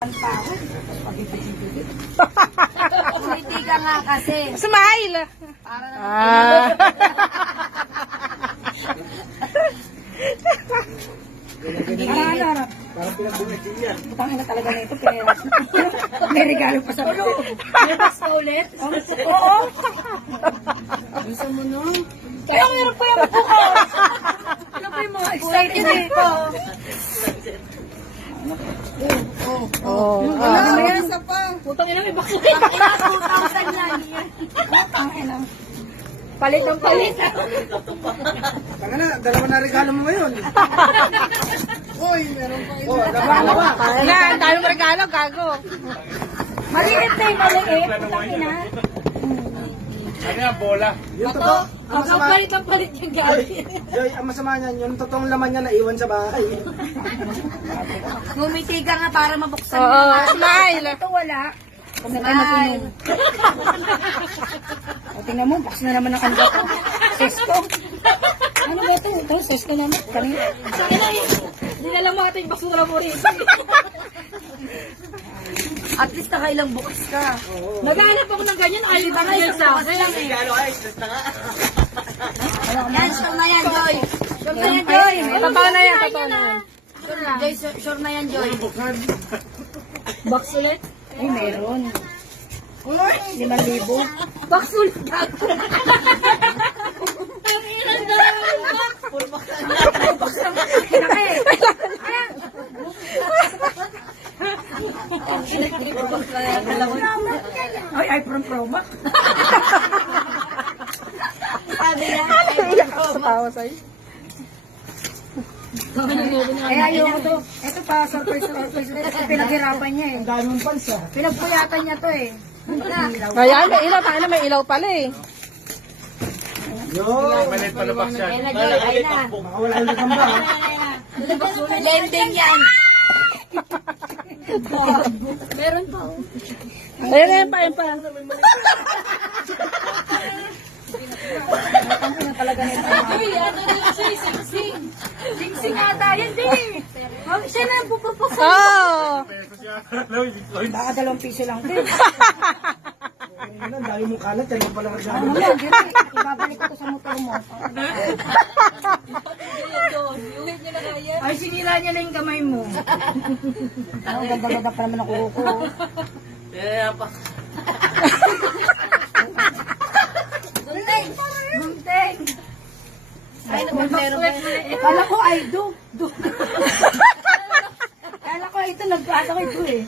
Hindi ka nga kasi. Smile! Para Parang pinagbumigin yan. Butangin na talaga na ito. May regalo pa sa ulo. May box ka ulit? Oo. Gusto mo nun? Kaya meron pa yung buka. Ano pa yung mga excited dito? Ano sa pa? Putang ina may box ulit. 2,000 yan. Putang ina. Palit ang palit. Tanga na, dalawa na regalo mo ngayon. Uy, meron pa ito. Oh, dalawa. Yan, tayo mo regalo, gago. Maliit na yung maliit. Putang ina. Ano yan, bola? Yung totoo, ang masama, Palit ang palit yung galing. Joy, ang masama niyan, yung totoong laman niya naiwan sa bahay. Ngumiti ka nga para mabuksan Oo, mo. smile! Ito wala. Kung na tayo mag-inom. O, tingnan mo, box na naman ang kanila ko. Sesto. Ano ba ito? Ito, sesto naman. Kanina. Dinala mo ito yung basura mo rin. At least nakailang bukas ka. Naghanap ako ng ganyan. Ayaw ba ngayon sa akin? Regalo ay, stress na nga. Yan, sure na yan, Joy. Sure na yan, Joy. Totoo na yan, totoo na yan. Joy, sure na yan, Joy. Box ulit? Ay, meron. 5,000. Box ulit. Ang ilan na. Puro box na. Box na. Ay, iPhone Pro Max. Sabi na, Iyak ako sa tawa sa'yo. eh, ayoko to. Ito pa, surprise. Kasi pinaghirapan niya eh. Ang dami mong pansa. Pinagpuyatan niya to eh. Ayan, may ilaw. Tayo na may ilaw pala eh. Yo, Malit palabas yan. Ayun na, Joy. Ayun na. baka wala yung gamba. Lending yan. Meron pa. Ayan, ayan pa, ayan pa. Ang ina talaga nito. Ay, ano na siya, singsing. Singsing ata yan, di. Siya na pupropose. Oh! Baka 2 piso lang din. Ang dami mong kalat, yan yung palang regalo. Ano yan, Jimmy? Ibabalik ko to sa motor mo. Ay, sinira niya na yung kamay mo. Ang ganda-ganda pa naman ang kuko. Gunteng! Gunteng! Ay, nabuntero ba? Kala ko ay do. Kala ko ito, nagkasa ko ito eh.